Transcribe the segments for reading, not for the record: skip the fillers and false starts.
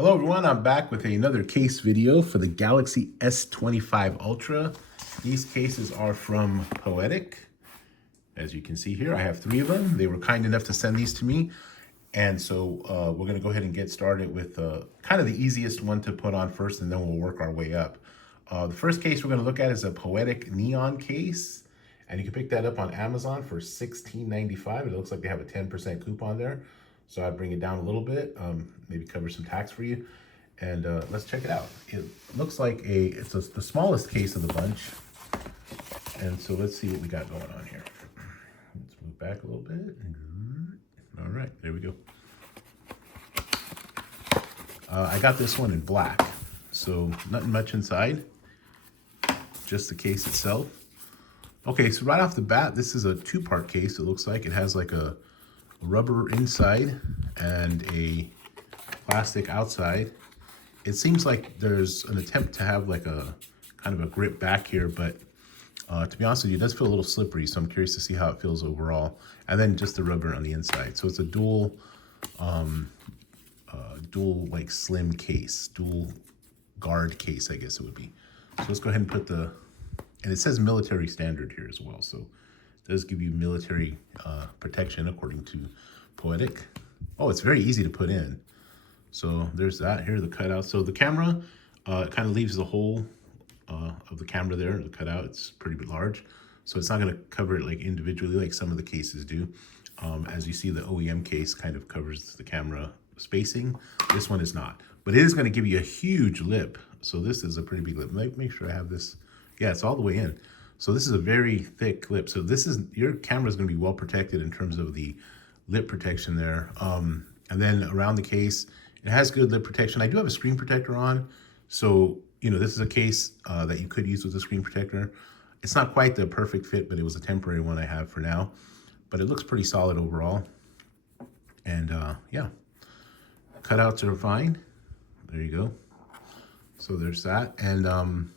Hello everyone, I'm back with another case video for the Galaxy S25 Ultra. These cases are from Poetic. As you can see here, I have 3 of them. They were kind enough to send these to me. And so we're gonna go ahead and get started with kind of the easiest one to put on first, and then we'll work our way up. The first case we're gonna look at is a Poetic Neon case. And you can pick that up on Amazon for $16.95. It looks like they have a 10% coupon there. So I'd bring it down a little bit, maybe cover some tax for you. And let's check it out. It looks like it's the smallest case of the bunch. And so let's see what we got going on here. Let's move back a little bit. All right, there we go. I got this one in black. So nothing much inside, just the case itself. Okay, so right off the bat, this is a 2-part case. It looks like it has like a rubber inside and a plastic outside. It seems like there's an attempt to have like a kind of a grip back here, but to be honest with you, it does feel a little slippery, so I'm curious to see how it feels overall. And then just the rubber on the inside. So it's a dual like slim case, dual guard case, I guess it would be. So let's go ahead and put and it says military standard here as well. So it does give you military protection according to Poetic. Oh, it's very easy to put in. So there's that. Here are the cutouts. So the camera kind of leaves the hole of the camera there, the cutout. It's pretty large. So it's not going to cover it like individually like some of the cases do. As you see, the OEM case kind of covers the camera spacing. This one is not. But it is going to give you a huge lip. So this is a pretty big lip. Make sure I have this. Yeah, it's all the way in. So this is a very thick lip. So your camera is going to be well protected in terms of the lip protection there. And then around the case, it has good lip protection. I do have a screen protector on. So, this is a case that you could use with a screen protector. It's not quite the perfect fit, but it was a temporary one I have for now. But it looks pretty solid overall. And yeah, cutouts are fine. There you go. So there's that. And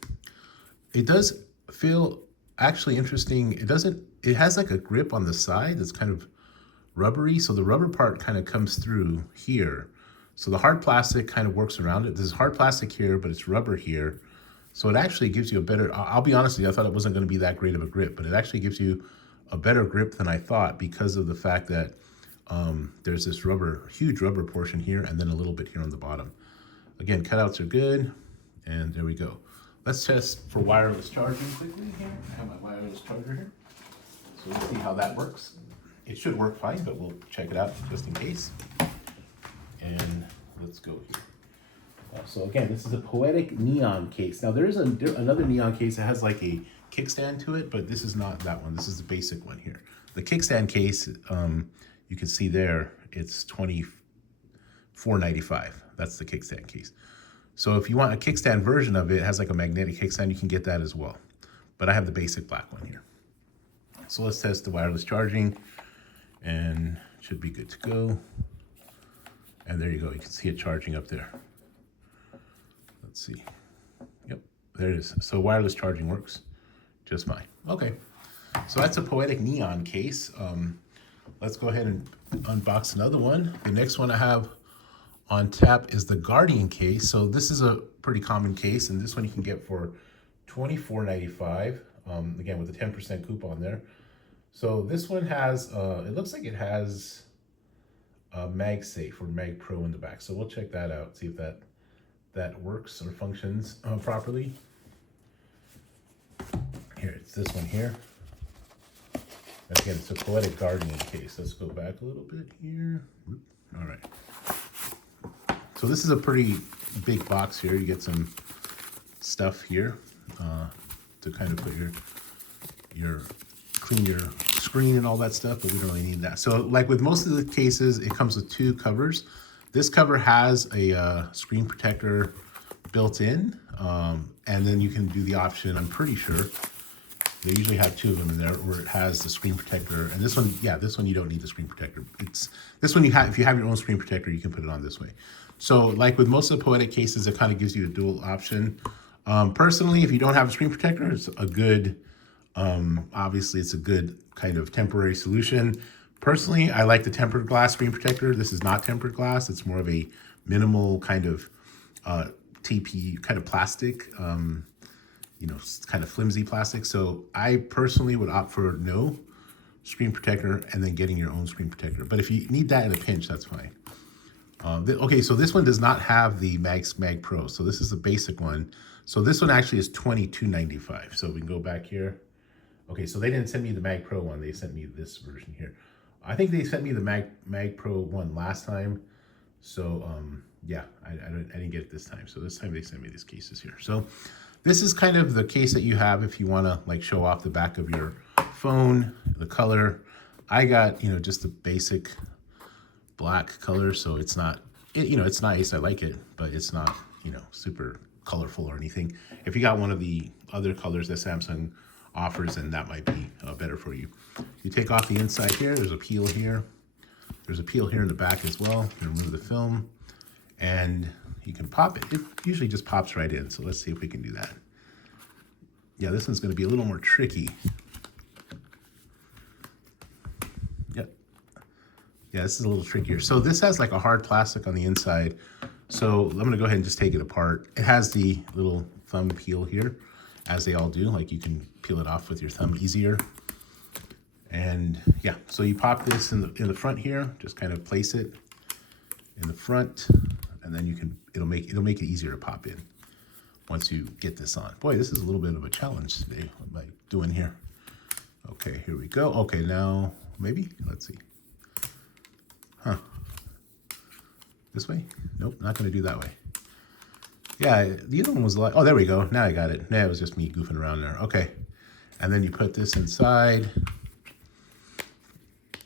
it does feel actually interesting. It has like a grip on the side that's kind of rubbery. So the rubber part kind of comes through here. So the hard plastic kind of works around it. There's hard plastic here, but it's rubber here. So it actually gives you a better, I'll be honest with you, I thought it wasn't going to be that great of a grip, but it actually gives you a better grip than I thought because of the fact that there's this huge rubber portion here and then a little bit here on the bottom. Again, cutouts are good. And there we go. Let's test for wireless charging quickly here. I have my wireless charger here. So let's see how that works. It should work fine, but we'll check it out just in case. And let's go here. So again, this is a Poetic Neon case. Now there is another neon case that has like a kickstand to it, but this is not that one. This is the basic one here. The kickstand case, you can see there, it's $24.95. That's the kickstand case. So if you want a kickstand version of it, it has like a magnetic kickstand, you can get that as well. But I have the basic black one here. So let's test the wireless charging and it should be good to go. And there you go, you can see it charging up there. Let's see. Yep, there it is. So wireless charging works just fine. Okay, so that's a Poetic Neon case. Let's go ahead and unbox another one. The next one I have on tap is the Guardian case. So this is a pretty common case, and this one you can get for $24.95, again with a 10% coupon there. So this one has, it looks like it has a MagSafe or Mag Pro in the back. So we'll check that out, see if that works or functions properly. Here, it's this one here. Again, it's a Poetic Guardian case. Let's go back a little bit here. All right. So this is a pretty big box here. You get some stuff here to kind of put clean your screen and all that stuff, but we don't really need that. So like with most of the cases, it comes with 2 covers. This cover has a screen protector built in, and then you can do the option, I'm pretty sure, they usually have 2 of them in there, where it has the screen protector. And this one, yeah, this one you don't need the screen protector. This one if you have your own screen protector, you can put it on this way. So like with most of the Poetic cases, it kind of gives you a dual option. Personally, if you don't have a screen protector, it's a good, obviously it's a good kind of temporary solution. Personally, I like the tempered glass screen protector. This is not tempered glass. It's more of a minimal kind of TP, kind of plastic, you know, kind of flimsy plastic. So I personally would opt for no screen protector and then getting your own screen protector. But if you need that in a pinch, that's fine. Okay, so this one does not have the Mag Pro. So this is the basic one. So this one actually is $22.95. So we can go back here. Okay, so they didn't send me the Mag Pro one. They sent me this version here. I think they sent me the Mag Pro one last time. So yeah, I didn't get it this time. So this time they sent me these cases here. So this is kind of the case that you have if you want to like show off the back of your phone, the color. I got, you know, just the basic black color, so it's not, you know, it's nice. I like it, but it's not, you know, super colorful or anything. If you got one of the other colors that Samsung offers, then that might be better for you. You take off the inside here. There's a peel here. There's a peel here in the back as well. You remove the film, and you can pop it. It usually just pops right in. So let's see if we can do that. Yeah, this one's going to be a little more tricky. Yep. Yeah, this is a little trickier. So this has like a hard plastic on the inside. So I'm going to go ahead and just take it apart. It has the little thumb peel here, as they all do. Like you can peel it off with your thumb easier. And yeah, so you pop this in the front here. Just kind of place it in the front, and then you can it'll make it easier to pop in once you get this on. Boy, this is a little bit of a challenge today. What am I doing here? Okay, here we go. Okay, now maybe let's see. Huh? This way? Nope, not going to do that way. Yeah, the other one was like, oh, there we go. Now I got it. Now it was just me goofing around there. Okay, and then you put this inside.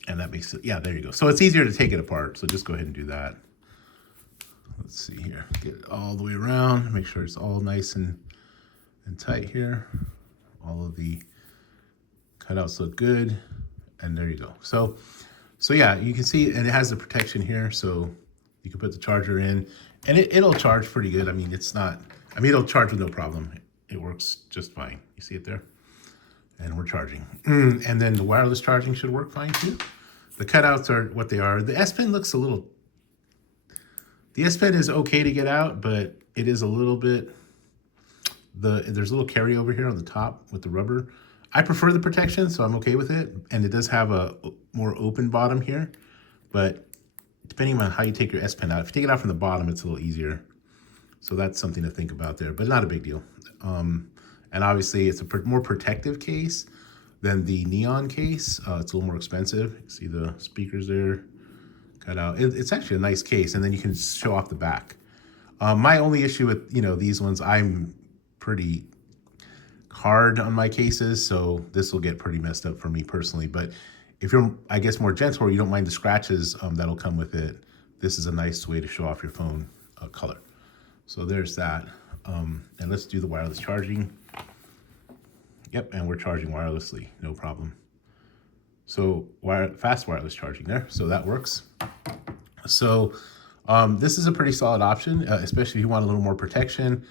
And that makes it, yeah, there you go. So it's easier to take it apart. So just go ahead and do that. Let's see here. Get it all the way around. Make sure it's all nice and tight here. All of the cutouts look good. And there you go. So yeah, you can see, and it has the protection here. So you can put the charger in, and it'll charge pretty good. I mean, it's not, I mean, it'll charge with no problem. It works just fine. You see it there? And we're charging. And then the wireless charging should work fine too. The cutouts are what they are. The S Pen looks a little, the S Pen is okay to get out, but it is a little bit, there's a little carryover here on the top with the rubber. I prefer the protection, so I'm okay with it. And it does have a more open bottom here, but depending on how you take your S Pen out, if you take it out from the bottom, it's a little easier. So that's something to think about there, but not a big deal. And obviously it's a more protective case than the neon case. It's a little more expensive. You see the speakers there cut out. It's actually a nice case, and then you can show off the back. My only issue with, you know, these ones, I'm pretty hard on my cases, so this will get pretty messed up for me personally. But if you're, I guess, more gentle or you don't mind the scratches that'll come with it, this is a nice way to show off your phone color. So there's that. And let's do the wireless charging. Yep, and we're charging wirelessly, no problem. So fast wireless charging there, so that works. So this is a pretty solid option, especially if you want a little more protection.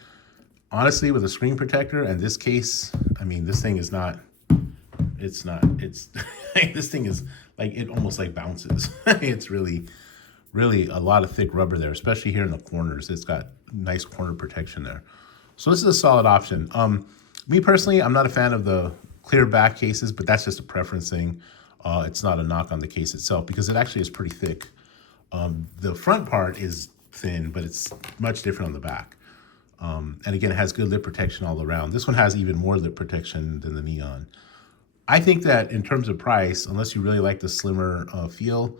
Honestly, with a screen protector and this case, I mean, this thing is not, it's this thing is like, it almost like bounces. It's really a lot of thick rubber there, especially here in the corners. It's got nice corner protection there. So this is a solid option. Me personally, I'm not a fan of the clear back cases, but that's just a preference thing. It's not a knock on the case itself because it actually is pretty thick. The front part is thin, but it's much different on the back. And again, it has good lip protection all around. This one has even more lip protection than the neon. I think that in terms of price, unless you really like the slimmer feel,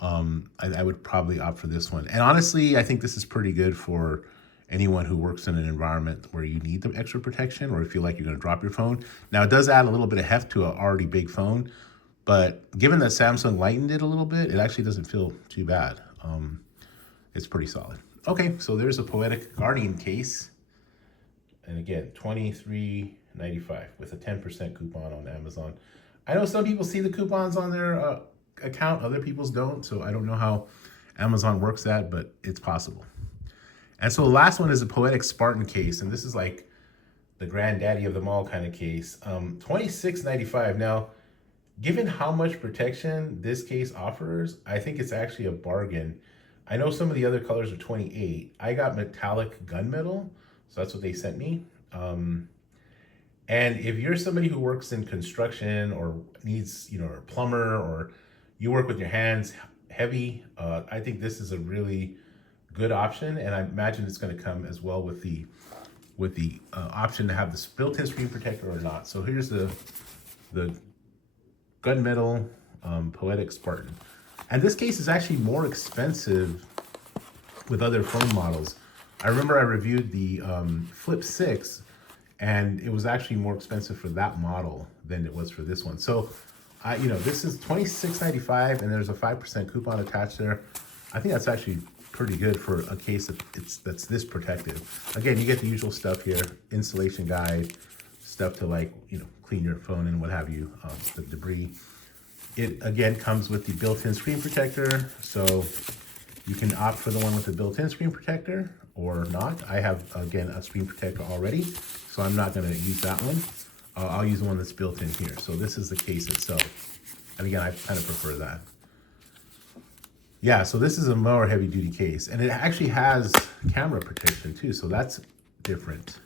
I would probably opt for this one. And honestly, I think this is pretty good for anyone who works in an environment where you need the extra protection or feel like you're going to drop your phone. Now, it does add a little bit of heft to an already big phone, but given that Samsung lightened it a little bit, it actually doesn't feel too bad. It's pretty solid. Okay, so there's a Poetic Guardian case. And again, $23.95 with a 10% coupon on Amazon. I know some people see the coupons on their account, other people's don't, so I don't know how Amazon works that, but it's possible. And so the last one is a Poetic Spartan case, and this is like the granddaddy of them all kind of case. $26.95. Now, given how much protection this case offers, I think it's actually a bargain. I know some of the other colors are 28. I got metallic gunmetal, so that's what they sent me. And if you're somebody who works in construction or needs, you know, a plumber, or you work with your hands heavy, I think this is a really good option. And I imagine it's going to come as well with the option to have this built-in screen protector or not. So here's the gunmetal Poetic Spartan. And this case is actually more expensive with other phone models. I remember I reviewed the Flip 6, and it was actually more expensive for that model than it was for this one. So, you know, this is $26.95, and there's a 5% coupon attached there. I think that's actually pretty good for a case that's this protective. Again, you get the usual stuff here: installation guide, stuff to, like, you know, clean your phone and what have you, the debris. It again comes with the built-in screen protector, so you can opt for the one with the built-in screen protector or not. I have, again, a screen protector already, so I'm not going to use that one. I'll use the one that's built in here. So this is the case itself, and again, I kind of prefer that. Yeah, so this is a more heavy-duty case, and it actually has camera protection too, so that's different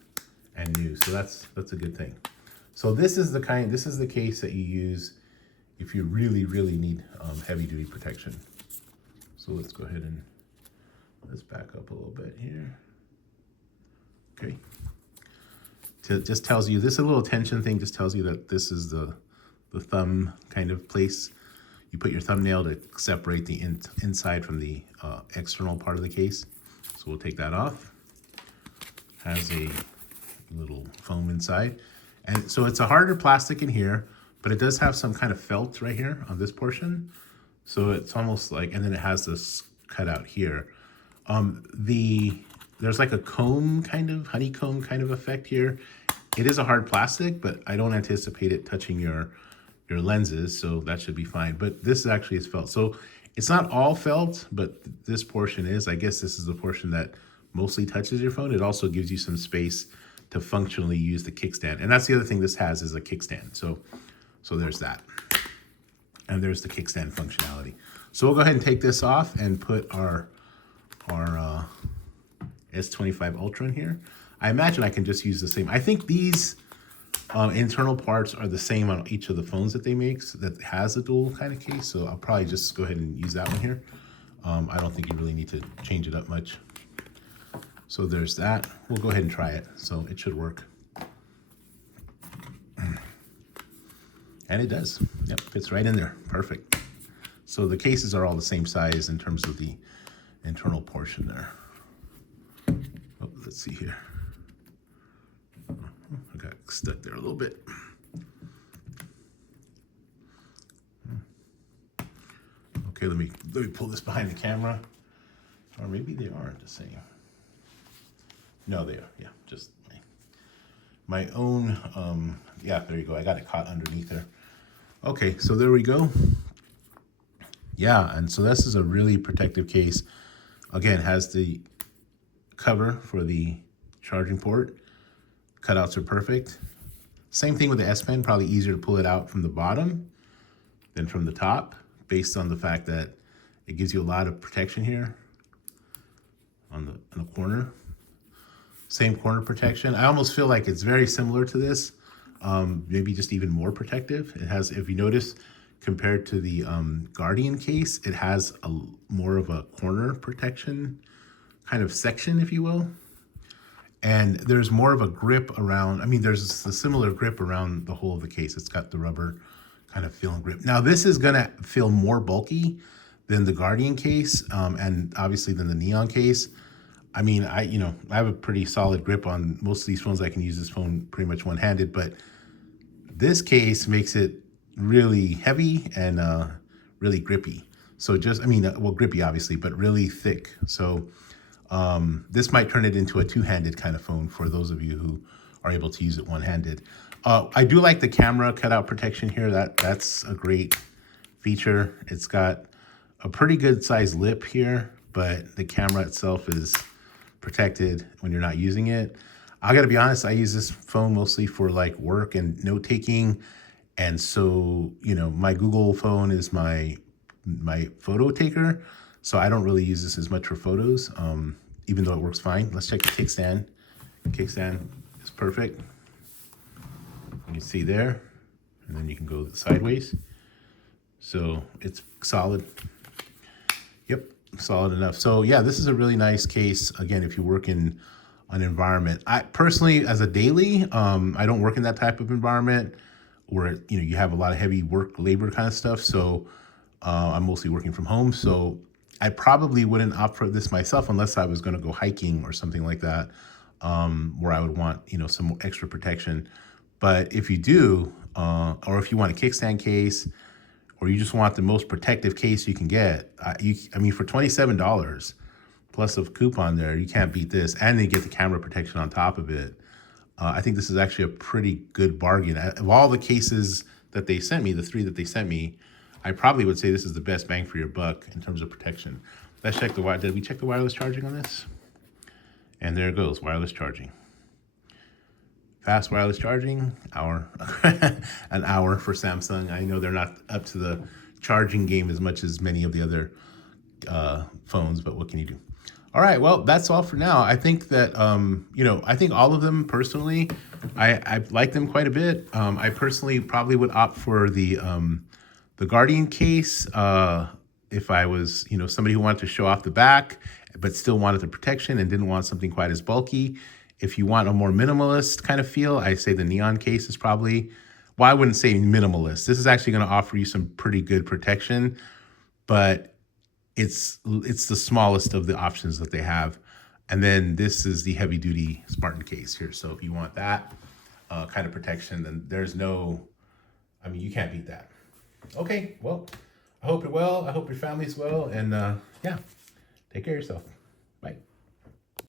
and new. So that's a good thing. So this is the case that you use if you really, really need heavy-duty protection. So let's go ahead and let's back up a little bit here. Okay. It just tells you, this little tension thing just tells you that this is the thumb kind of place. You put your thumbnail to separate the inside from the external part of the case. So we'll take that off. Has a little foam inside. And so it's a harder plastic in here, but it does have some kind of felt right here on this portion. So it's almost like, and then it has this cut out here. There's like a comb kind of, honeycomb kind of effect here. It is a hard plastic, but I don't anticipate it touching your lenses, so that should be fine. But this actually is felt. So it's not all felt, but this portion is. I guess this is the portion that mostly touches your phone. It also gives you some space to functionally use the kickstand. And that's the other thing this has, is a kickstand. So there's that. And there's the kickstand functionality. So we'll go ahead and take this off and put our S25 Ultra in here. I imagine I can just use the same. I think these internal parts are the same on each of the phones that they make, so that has a dual kind of case. So I'll probably just go ahead and use that one here. I don't think you really need to change it up much. So there's that. We'll go ahead and try it. So it should work. And it does. Yep, fits right in there. Perfect. So the cases are all the same size in terms of the internal portion there. Oh, let's see here. I got stuck there a little bit. Okay, let me pull this behind the camera. Or maybe they aren't the same. No, they are. Yeah, just my own. Yeah, there you go. I got it caught underneath there. Okay, so there we go. Yeah, and so this is a really protective case. Again, has the cover for the charging port. Cutouts are perfect. Same thing with the S Pen, probably easier to pull it out from the bottom than from the top, based on the fact that it gives you a lot of protection here on the corner. Same corner protection. I almost feel like it's very similar to this, maybe just even more protective. It has, if you notice, compared to the Guardian case, it has more of a corner protection kind of section, if you will. And there's more of a grip around, I mean, there's a similar grip around the whole of the case. It's got the rubber kind of feel and grip. Now, this is gonna feel more bulky than the Guardian case, and obviously than the Neon case. I mean, I have a pretty solid grip on most of these phones. I can use this phone pretty much one-handed, but this case makes it really heavy and really grippy. So just, I mean, well, grippy obviously, but really thick. So this might turn it into a two-handed kind of phone for those of you who are able to use it one-handed. I do like the camera cutout protection here. That's a great feature. It's got a pretty good size lip here, but the camera itself is protected when you're not using it. I gotta be honest, I use this phone mostly for like work and note-taking. And so, my Google phone is my photo taker. So I don't really use this as much for photos, even though it works fine. Let's check the kickstand. Kickstand is perfect. You can see there, and then you can go sideways. So it's solid. Yep, solid enough. So yeah, this is a really nice case. Again, if you work in an environment, I personally, as a daily, I don't work in that type of environment where, you know, you have a lot of heavy work, labor kind of stuff. So I'm mostly working from home. So I probably wouldn't opt for this myself unless I was going to go hiking or something like that, where I would want, you know, some extra protection. But if you do, or if you want a kickstand case, or you just want the most protective case you can get, I mean, for $27 plus a coupon there, you can't beat this. And they get the camera protection on top of it. I think this is actually a pretty good bargain. Of all the cases that they sent me, the 3 that they sent me, I probably would say this is the best bang for your buck in terms of protection. Let's check the wire. Did we check the wireless charging on this? And there it goes, wireless charging. Fast wireless charging, hour, an hour for Samsung. I know they're not up to the charging game as much as many of the other phones, but what can you do? All right, well, that's all for now. I think that, you know, I think all of them personally, I like them quite a bit. I personally probably would opt for the Guardian case if I was, you know, somebody who wanted to show off the back, but still wanted the protection and didn't want something quite as bulky. If you want a more minimalist kind of feel, I say the Neon case is probably, well, I wouldn't say minimalist. This is actually going to offer you some pretty good protection, but it's the smallest of the options that they have. And then this is the heavy duty Spartan case here. So if you want that kind of protection, then there's no, I mean, you can't beat that. Okay, well, I hope you're well. I hope your family's well. And yeah, take care of yourself.